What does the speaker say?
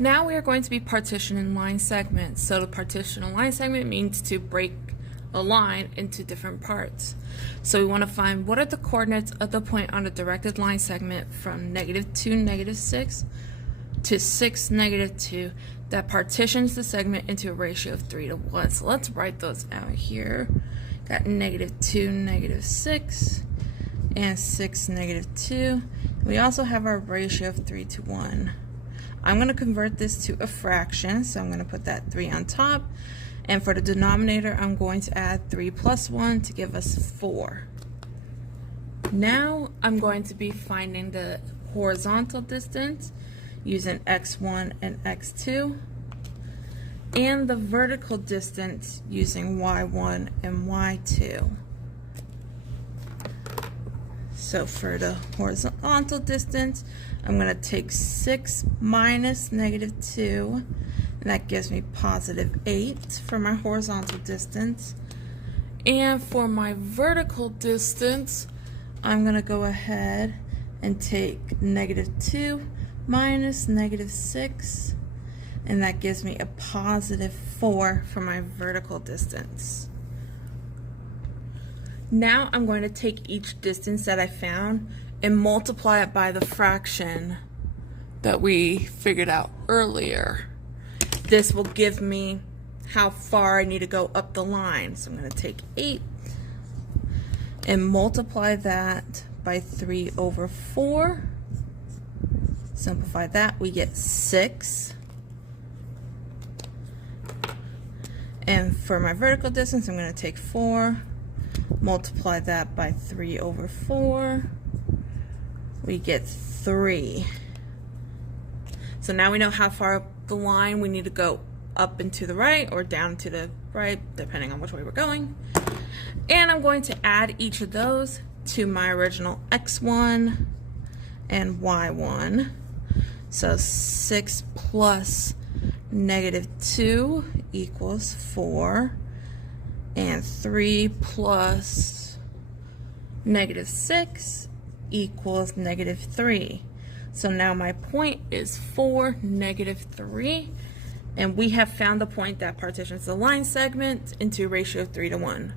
Now we are going to be partitioning line segments. So to partition a line segment means to break a line into different parts. So we want to find what are the coordinates of the point on a directed line segment from -2, -6 to 6, -2 that partitions the segment into a ratio of 3 to 1. So let's write those out here. Got -2, -6, and 6, -2. We also have our ratio of 3 to 1. I'm going to convert this to a fraction, so I'm going to put that 3 on top. And for the denominator, I'm going to add 3 plus 1 to give us 4. Now I'm going to be finding the horizontal distance using x1 and x2, and the vertical distance using y1 and y2. So for the horizontal distance, I'm going to take 6 minus -2, and that gives me +8 for my horizontal distance. And for my vertical distance, I'm going to go ahead and take -2 minus -6, and that gives me a +4 for my vertical distance. Now I'm going to take each distance that I found and multiply it by the fraction that we figured out earlier. This will give me how far I need to go up the line. So I'm going to take 8 and multiply that by 3 over 4. Simplify that, we get 6. And for my vertical distance, I'm going to take 4, multiply that by 3 over 4. We get 3. So now we know how far up the line we need to go up and to the right or down to the right, depending on which way we're going. And I'm going to add each of those to my original x1 and y1. So 6 plus -2 equals 4, and 3 plus -6 equals -3. So now my point is 4, -3, and we have found the point that partitions the line segment into a ratio of 3 to 1.